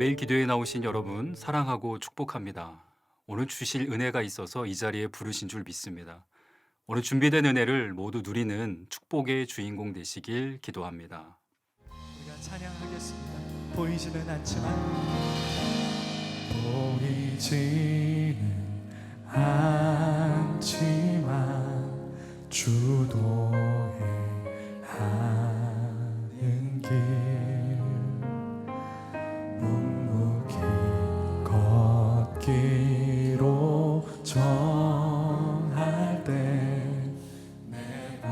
매일 기도에 나오신 여러분 사랑하고 축복합니다. 오늘 주실 은혜가 있어서 이 자리에 부르신 줄 믿습니다. 오늘 준비된 은혜를 모두 누리는 축복의 주인공 되시길 기도합니다. 우리가 찬양하겠습니다. 보이지는 않지만 주도해 하는 길 묵묵히 걷기로 정할 때 내 발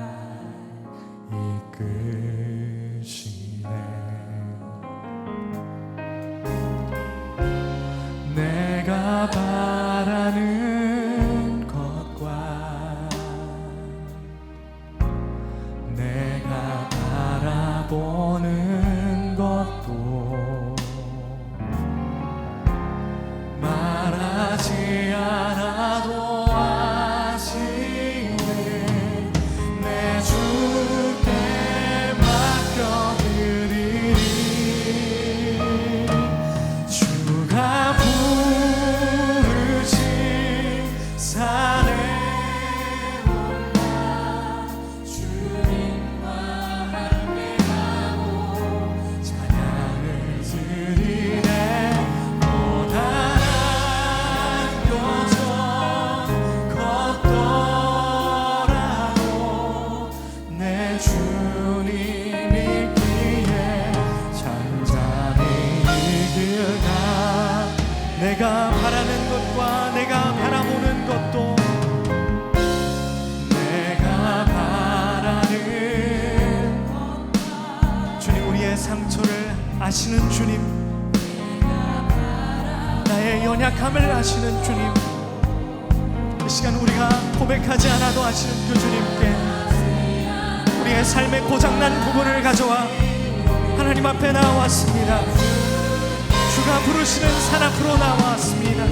이끄시네. 내가 바라는 것과 내가 바라보는 것도 말하지 않아도 아시네. 내 주께 맡겨드리리. 주가 부르신 산에 올라 주님과 함께하고 찬양을 드리네. 고단한 여정 걷더라도 내 주님 있기에 잠잠히 이 길 가. 내가 바라는 것과 내가 바라보는 것도 내가 바라는 주님, 우리의 상처를 아시는 주님, 나의 연약함을 아시는 주님, 이 시간 우리가 고백하지 않아도 아시는 그 주님께 우리의 삶의 고장난 부분을 가져와 하나님 앞에 나왔습니다. 주가 부르시는 산 앞으로 나왔습니다.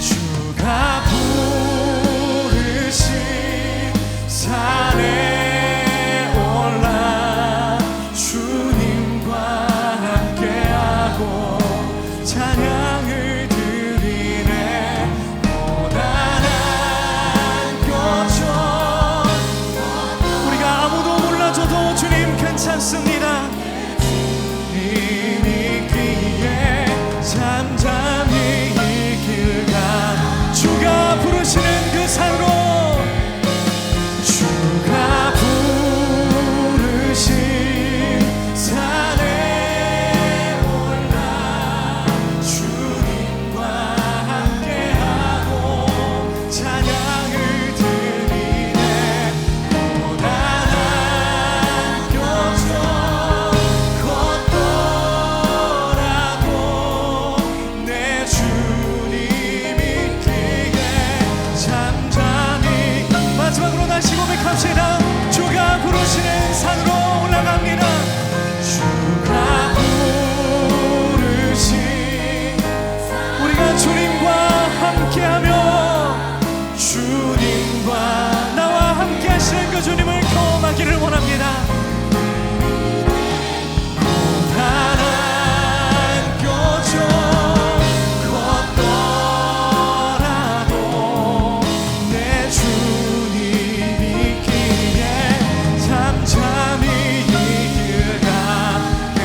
주가 부르신 산에 올라 주님과 함께하고 찬양을 드리네. 고단한 여정 우리가 아무도 몰라줘도 주님 괜찮습니다. 있기에 잠잠히 이 길 가. 주가 부르시는 그 산으로, 주가 부르신 산에 올라 주님과 함께하고 찬양을 드리네. 고단한 여정 마지막으로 다시 고백합시다. 주가 부르시는 산으로 올라갑니다. 주가 부르신 우리가 주님과 함께하며 주님과 나와 함께 하시는 그 주님을 경험하기를 원합니다. 고단한 여정 걷더라도 내 주님 잠잠히 이 길 가게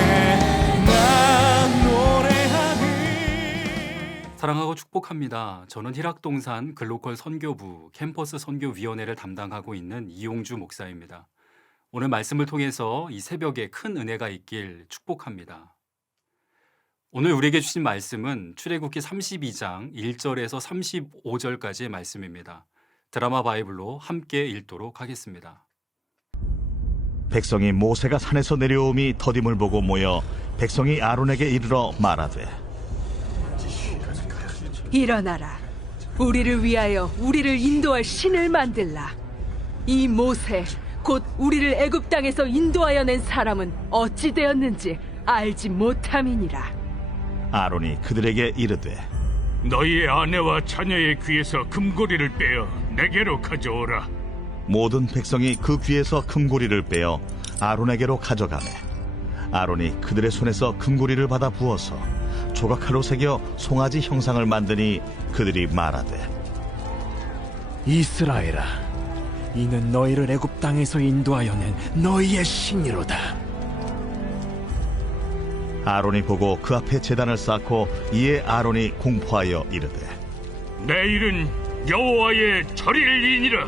난 노래하리. 사랑하고 축복합니다. 저는 희락동산 글로컬 선교부 캠퍼스 선교위원회를 담당하고 있는 이용주 목사입니다. 오늘 말씀을 통해서 이 새벽에 큰 은혜가 있길 축복합니다. 오늘 우리에게 주신 말씀은 출애굽기 32장 1절에서 35절까지의 말씀입니다. 드라마 바이블로 함께 읽도록 하겠습니다. 백성이 모세가 산에서 내려옴이 더딤을 보고 모여 백성이 아론에게 이르러 말하되, 일어나라. 우리를 위하여 우리를 인도할 신을 만들라. 이 모세 곧 우리를 애굽 땅에서 인도하여 낸 사람은 어찌 되었는지 알지 못함이니라. 아론이 그들에게 이르되, 너희의 아내와 자녀의 귀에서 금고리를 빼어 내게로 가져오라. 모든 백성이 그 귀에서 금고리를 빼어 아론에게로 가져가매 아론이 그들의 손에서 금고리를 받아 부어서 조각칼로 새겨 송아지 형상을 만드니 그들이 말하되 이스라엘아, 이는 너희를 애굽 땅에서 인도하여 낸 너희의 신이로다. 아론이 보고 그 앞에 제단을 쌓고 이에 아론이 공포하여 이르되 내일은 여호와의 절일이니라.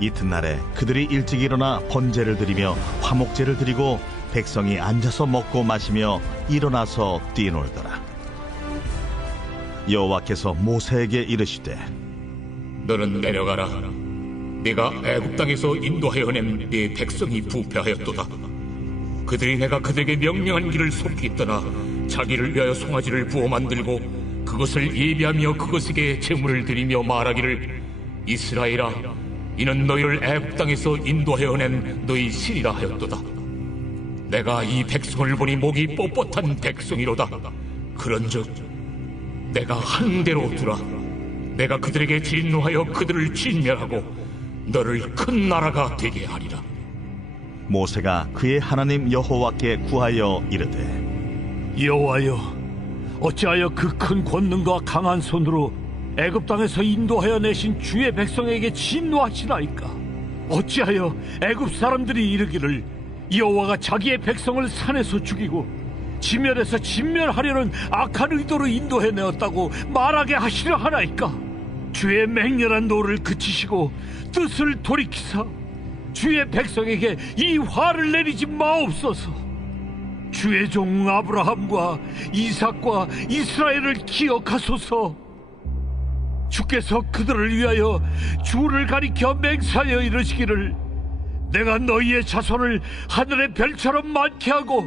이튿날에 그들이 일찍 일어나 번제를 드리며 화목제를 드리고 백성이 앉아서 먹고 마시며 일어나서 뛰놀더라. 여호와께서 모세에게 이르시되 너는 내려가라. 네가 애굽 땅에서 인도하여 낸 네 백성이 부패하였도다. 그들이 내가 그들에게 명령한 길을 속히 떠나 자기를 위하여 송아지를 부어 만들고 그것을 예비하며 그것에게 제물을 드리며 말하기를 이스라엘아, 이는 너희를 애굽 땅에서 인도하여 낸 너희 신이라 하였도다. 내가 이 백성을 보니 목이 뻣뻣한 백성이로다. 그런즉 내가 한 대로 두라. 내가 그들에게 진노하여 그들을 진멸하고 너를 큰 나라가 되게 하리라. 모세가 그의 하나님 여호와께 구하여 이르되 여호와여, 어찌하여 그 큰 권능과 강한 손으로 애굽 땅에서 인도하여 내신 주의 백성에게 진노하시나이까? 어찌하여 애굽 사람들이 이르기를 여호와가 자기의 백성을 산에서 죽이고 지면에서 진멸하려는 악한 의도로 인도해 내었다고 말하게 하시려 하나이까? 주의 맹렬한 노를 그치시고 뜻을 돌이키사 주의 백성에게 이 화를 내리지 마옵소서. 주의 종 아브라함과 이삭과 이스라엘을 기억하소서. 주께서 그들을 위하여 주를 가리켜 맹세하여 이르시기를 내가 너희의 자손을 하늘의 별처럼 많게 하고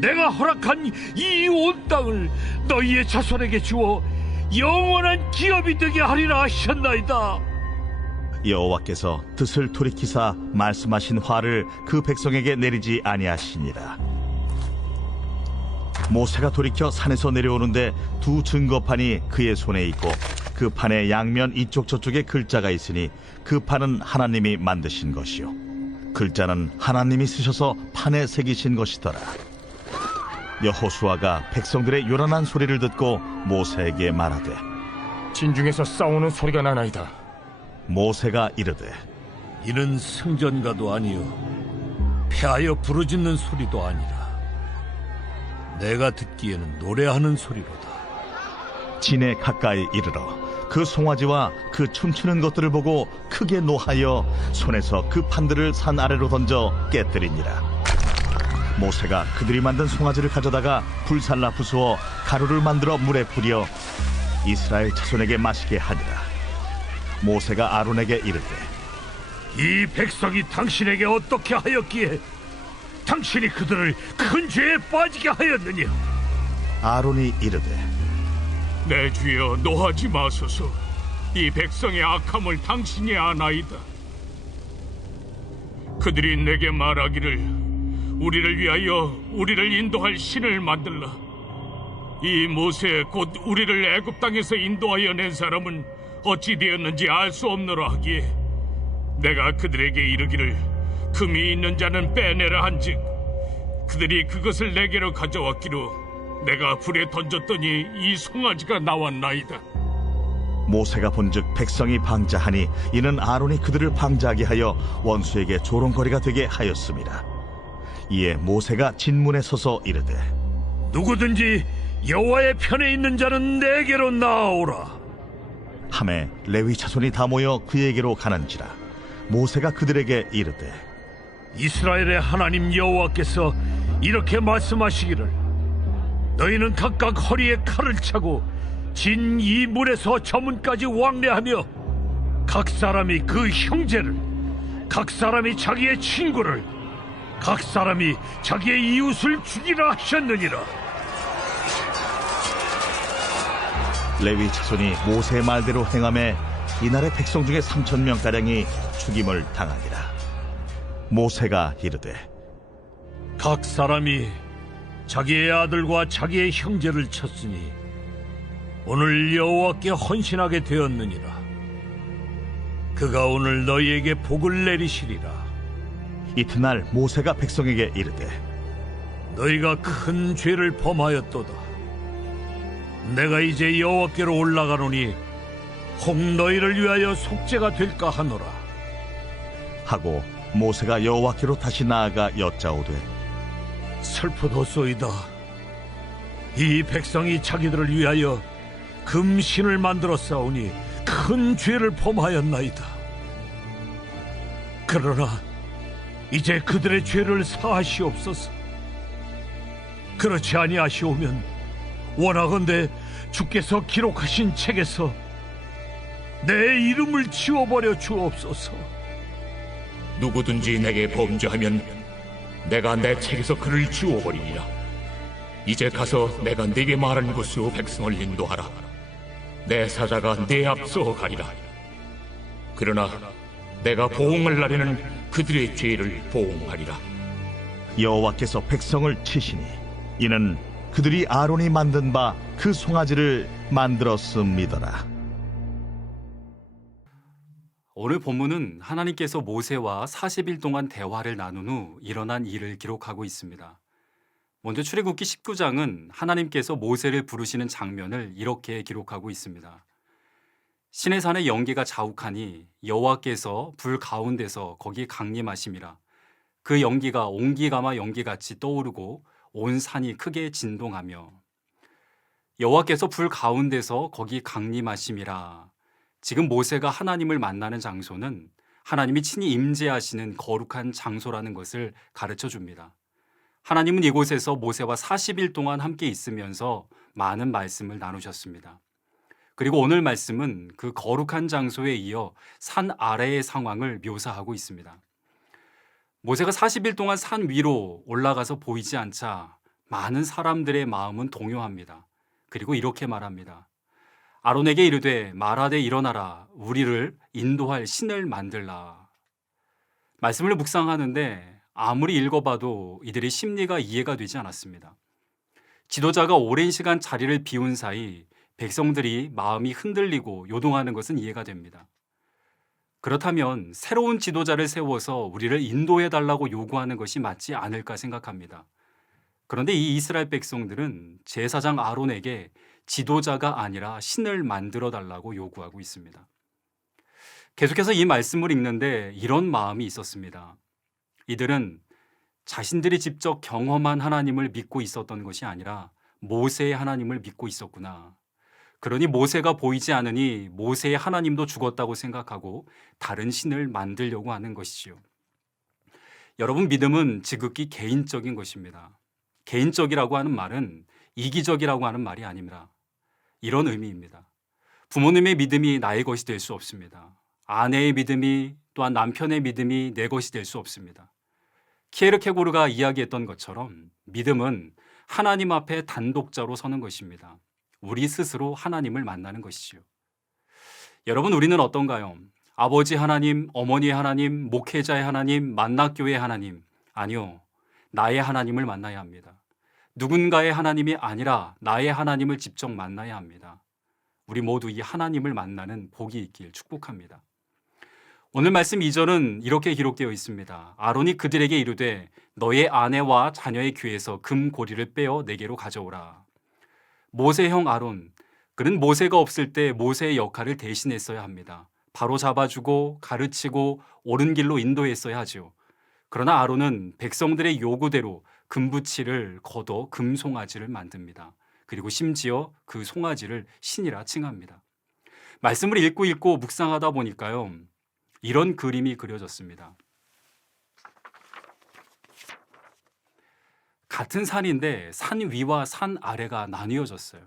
내가 허락한 이 온 땅을 너희의 자손에게 주어 영원한 기업이 되게 하리라 하셨나이다. 여호와께서 뜻을 돌이키사 말씀하신 화를 그 백성에게 내리지 아니하시니라. 모세가 돌이켜 산에서 내려오는데 두 증거판이 그의 손에 있고 그 판의 양면 이쪽 저쪽에 글자가 있으니 그 판은 하나님이 만드신 것이요 글자는 하나님이 쓰셔서 판에 새기신 것이더라. 여호수아가 백성들의 요란한 소리를 듣고 모세에게 말하되 진중에서 싸우는 소리가 나나이다. 모세가 이르되 이는 승전가도 아니요 패하여 부르짖는 소리도 아니라 내가 듣기에는 노래하는 소리로다. 진에 가까이 이르러 그 송아지와 그 춤추는 것들을 보고 크게 노하여 손에서 그 판들을 산 아래로 던져 깨뜨리니라. 모세가 그들이 만든 송아지를 가져다가 불살라 부수어 가루를 만들어 물에 뿌려 이스라엘 자손에게 마시게 하니라. 모세가 아론에게 이르되 이 백성이 당신에게 어떻게 하였기에 당신이 그들을 큰 죄에 빠지게 하였느냐? 아론이 이르되 내 주여, 노하지 마소서. 이 백성의 악함을 당신이 아나이다. 그들이 내게 말하기를 우리를 위하여 우리를 인도할 신을 만들라. 이 모세 곧 우리를 애굽 땅에서 인도하여 낸 사람은 어찌 되었는지 알 수 없노라 하기에 내가 그들에게 이르기를 금이 있는 자는 빼내라 한즉 그들이 그것을 내게로 가져왔기로 내가 불에 던졌더니 이 송아지가 나왔나이다. 모세가 본즉 백성이 방자하니 이는 아론이 그들을 방자하게 하여 원수에게 조롱거리가 되게 하였습니다. 이에 모세가 진문에 서서 이르되 누구든지 여호와의 편에 있는 자는 내게로 나아오라. 하매 레위 자손이 다 모여 그에게로 가는지라. 모세가 그들에게 이르되 이스라엘의 하나님 여호와께서 이렇게 말씀하시기를 너희는 각각 허리에 칼을 차고 진 이 문에서 저 문까지 왕래하며 각 사람이 그 형제를, 각 사람이 자기의 친구를, 각 사람이 자기의 이웃을 죽이라 하셨느니라. 레위 자손이 모세의 말대로 행하매 이날의 백성 중에 3,000명가량이 죽임을 당하니라. 모세가 이르되 각 사람이 자기의 아들과 자기의 형제를 쳤으니 오늘 여호와께 헌신하게 되었느니라. 그가 오늘 너희에게 복을 내리시리라. 이튿날 모세가 백성에게 이르되 너희가 큰 죄를 범하였도다. 내가 이제 여호와께로 올라가노니 혹 너희를 위하여 속죄가 될까 하노라. 하고 모세가 여호와께로 다시 나아가 여짜오되 슬프도소이다. 이 백성이 자기들을 위하여 금신을 만들어 싸우니 큰 죄를 범하였나이다. 그러나 이제 그들의 죄를 사하시옵소서. 그렇지 아니하시오면 원하건대 주께서 기록하신 책에서 내 이름을 지워버려 주옵소서. 누구든지 내게 범죄하면 내가 내 책에서 그를 지워버리리라. 이제 가서 내가 네게 말한 곳으로 백성을 인도하라. 내 사자가 네 앞서 가리라. 그러나 내가 보응할 날에는 그들의 죄를 보응하리라. 여호와께서 백성을 치시니 이는 그들이 아론이 만든 바 그 송아지를 만들었음이더라. 오늘 본문은 하나님께서 모세와 40일 동안 대화를 나눈 후 일어난 일을 기록하고 있습니다. 먼저 출애굽기 19장은 하나님께서 모세를 부르시는 장면을 이렇게 기록하고 있습니다. 시내산의 연기가 자욱하니 여호와께서 불 가운데서 거기 강림하심이라. 그 연기가 옹기가마 연기같이 떠오르고 온 산이 크게 진동하며. 여호와께서 불 가운데서 거기 강림하심이라. 지금 모세가 하나님을 만나는 장소는 하나님이 친히 임재하시는 거룩한 장소라는 것을 가르쳐 줍니다. 하나님은 이곳에서 모세와 40일 동안 함께 있으면서 많은 말씀을 나누셨습니다. 그리고 오늘 말씀은 그 거룩한 장소에 이어 산 아래의 상황을 묘사하고 있습니다. 모세가 40일 동안 산 위로 올라가서 보이지 않자 많은 사람들의 마음은 동요합니다. 그리고 이렇게 말합니다. 아론에게 이르되 말하되 일어나라. 우리를 인도할 신을 만들라. 말씀을 묵상하는데 아무리 읽어봐도 이들의 심리가 이해가 되지 않았습니다. 지도자가 오랜 시간 자리를 비운 사이 백성들이 마음이 흔들리고 요동하는 것은 이해가 됩니다. 그렇다면 새로운 지도자를 세워서 우리를 인도해달라고 요구하는 것이 맞지 않을까 생각합니다. 그런데 이 이스라엘 백성들은 제사장 아론에게 지도자가 아니라 신을 만들어 달라고 요구하고 있습니다. 계속해서 이 말씀을 읽는데 이런 마음이 있었습니다. 이들은 자신들이 직접 경험한 하나님을 믿고 있었던 것이 아니라 모세의 하나님을 믿고 있었구나. 그러니 모세가 보이지 않으니 모세의 하나님도 죽었다고 생각하고 다른 신을 만들려고 하는 것이지요. 여러분, 믿음은 지극히 개인적인 것입니다. 개인적이라고 하는 말은 이기적이라고 하는 말이 아닙니다. 이런 의미입니다. 부모님의 믿음이 나의 것이 될 수 없습니다. 아내의 믿음이 또한 남편의 믿음이 내 것이 될 수 없습니다. 키에르케고르가 이야기했던 것처럼 믿음은 하나님 앞에 단독자로 서는 것입니다. 우리 스스로 하나님을 만나는 것이지요. 여러분, 우리는 어떤가요? 아버지 하나님, 어머니의 하나님, 목회자의 하나님, 만납교회의 하나님. 아니요. 나의 하나님을 만나야 합니다. 누군가의 하나님이 아니라 나의 하나님을 직접 만나야 합니다. 우리 모두 이 하나님을 만나는 복이 있길 축복합니다. 오늘 말씀 2절은 이렇게 기록되어 있습니다. 아론이 그들에게 이르되 너의 아내와 자녀의 귀에서 금고리를 빼어 내게로 가져오라. 모세의 형 아론, 그는 모세가 없을 때 모세의 역할을 대신했어야 합니다. 바로 잡아주고 가르치고 옳은 길로 인도했어야 하죠. 그러나 아론은 백성들의 요구대로 금붙이를 걷어 금송아지를 만듭니다. 그리고 심지어 그 송아지를 신이라 칭합니다. 말씀을 읽고 묵상하다 보니까요, 이런 그림이 그려졌습니다. 같은 산인데 산 위와 산 아래가 나뉘어졌어요.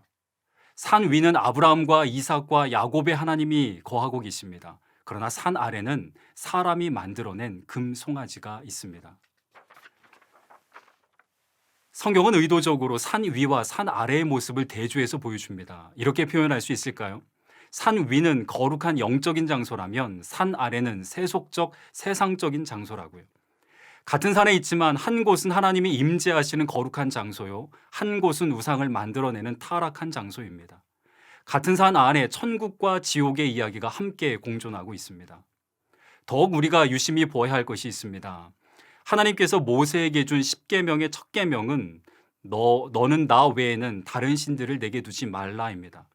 산 위는 아브라함과 이삭과 야곱의 하나님이 거하고 계십니다. 그러나 산 아래는 사람이 만들어낸 금송아지가 있습니다. 성경은 의도적으로 산 위와 산 아래의 모습을 대조해서 보여줍니다. 이렇게 표현할 수 있을까요? 산 위는 거룩한 영적인 장소라면 산 아래는 세속적, 세상적인 장소라고요. 같은 산에 있지만 한 곳은 하나님이 임재하시는 거룩한 장소요, 한 곳은 우상을 만들어내는 타락한 장소입니다. 같은 산 안에 천국과 지옥의 이야기가 함께 공존하고 있습니다. 더욱 우리가 유심히 보아야 할 것이 있습니다. 하나님께서 모세에게 준 10계명의 첫 계명은 너는 나 외에는 다른 신들을 내게 두지 말라입니다.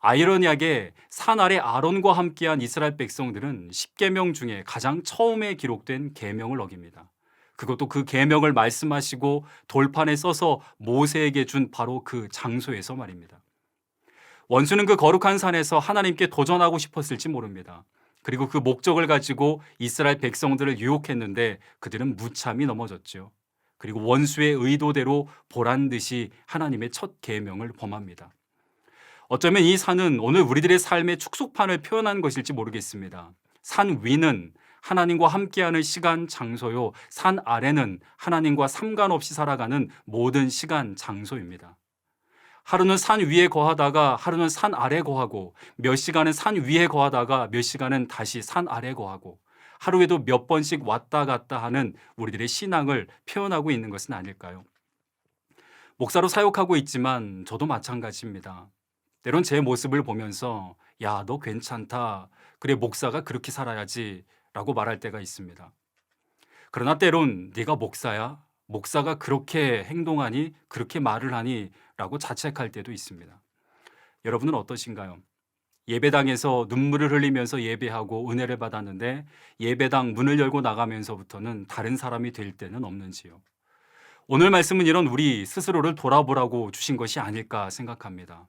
아이러니하게 산 아래 아론과 함께한 이스라엘 백성들은 10계명 중에 가장 처음에 기록된 계명을 어깁니다. 그것도 그 계명을 말씀하시고 돌판에 써서 모세에게 준 바로 그 장소에서 말입니다. 원수는 그 거룩한 산에서 하나님께 도전하고 싶었을지 모릅니다. 그리고 그 목적을 가지고 이스라엘 백성들을 유혹했는데 그들은 무참히 넘어졌죠. 그리고 원수의 의도대로 보란 듯이 하나님의 첫 계명을 범합니다. 어쩌면 이 산은 오늘 우리들의 삶의 축소판을 표현한 것일지 모르겠습니다. 산 위는 하나님과 함께하는 시간, 장소요. 산 아래는 하나님과 상관없이 살아가는 모든 시간, 장소입니다. 하루는 산 위에 거하다가 하루는 산 아래 거하고 몇 시간은 산 위에 거하다가 몇 시간은 다시 산 아래 거하고 하루에도 몇 번씩 왔다 갔다 하는 우리들의 신앙을 표현하고 있는 것은 아닐까요? 목사로 사역하고 있지만 저도 마찬가지입니다. 때론 제 모습을 보면서 야, 너 괜찮다. 그래, 목사가 그렇게 살아야지 라고 말할 때가 있습니다. 그러나 때론 네가 목사야? 목사가 그렇게 행동하니? 그렇게 말을 하니? 라고 자책할 때도 있습니다. 여러분은 어떠신가요? 예배당에서 눈물을 흘리면서 예배하고 은혜를 받았는데 예배당 문을 열고 나가면서부터는 다른 사람이 될 때는 없는지요? 오늘 말씀은 이런 우리 스스로를 돌아보라고 주신 것이 아닐까 생각합니다.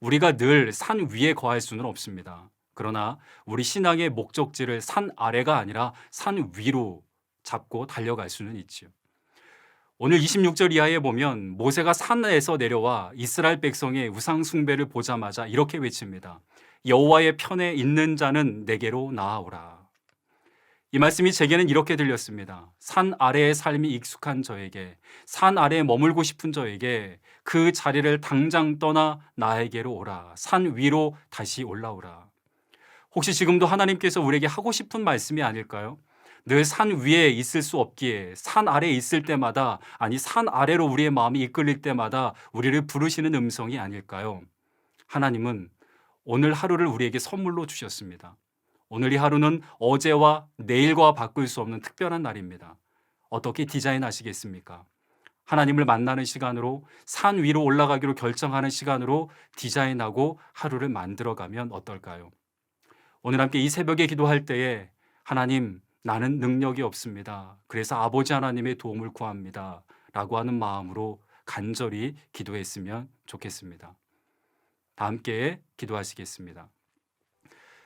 우리가 늘 산 위에 거할 수는 없습니다. 그러나 우리 신앙의 목적지를 산 아래가 아니라 산 위로 잡고 달려갈 수는 있지요. 오늘 26절 이하에 보면 모세가 산에서 내려와 이스라엘 백성의 우상 숭배를 보자마자 이렇게 외칩니다. 여호와의 편에 있는 자는 내게로 나아오라. 이 말씀이 제게는 이렇게 들렸습니다. 산 아래의 삶이 익숙한 저에게, 산 아래에 머물고 싶은 저에게 그 자리를 당장 떠나 나에게로 오라. 산 위로 다시 올라오라. 혹시 지금도 하나님께서 우리에게 하고 싶은 말씀이 아닐까요? 늘 산 위에 있을 수 없기에 산 아래에 있을 때마다, 아니 산 아래로 우리의 마음이 이끌릴 때마다 우리를 부르시는 음성이 아닐까요? 하나님은 오늘 하루를 우리에게 선물로 주셨습니다. 오늘 이 하루는 어제와 내일과 바꿀 수 없는 특별한 날입니다. 어떻게 디자인하시겠습니까? 하나님을 만나는 시간으로, 산 위로 올라가기로 결정하는 시간으로 디자인하고 하루를 만들어가면 어떨까요? 오늘 함께 이 새벽에 기도할 때에 하나님, 나는 능력이 없습니다. 그래서 아버지 하나님의 도움을 구합니다. 라고 하는 마음으로 간절히 기도했으면 좋겠습니다. 다 함께 기도하시겠습니다.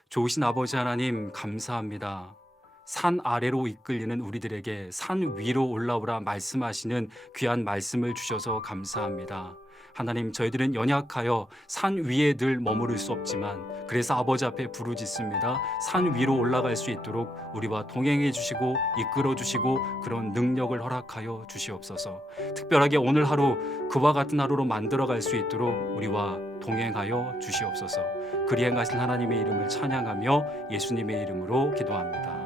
좋으신 아버지 하나님, 감사합니다. 산 아래로 이끌리는 우리들에게 산 위로 올라오라 말씀하시는 귀한 말씀을 주셔서 감사합니다. 하나님, 저희들은 연약하여 산 위에 늘 머무를 수 없지만 그래서 아버지 앞에 부르짖습니다. 산 위로 올라갈 수 있도록 우리와 동행해 주시고 이끌어 주시고 그런 능력을 허락하여 주시옵소서. 특별하게 오늘 하루 그와 같은 하루로 만들어갈 수 있도록 우리와 동행하여 주시옵소서. 그리 행하신 하나님의 이름을 찬양하며 예수님의 이름으로 기도합니다.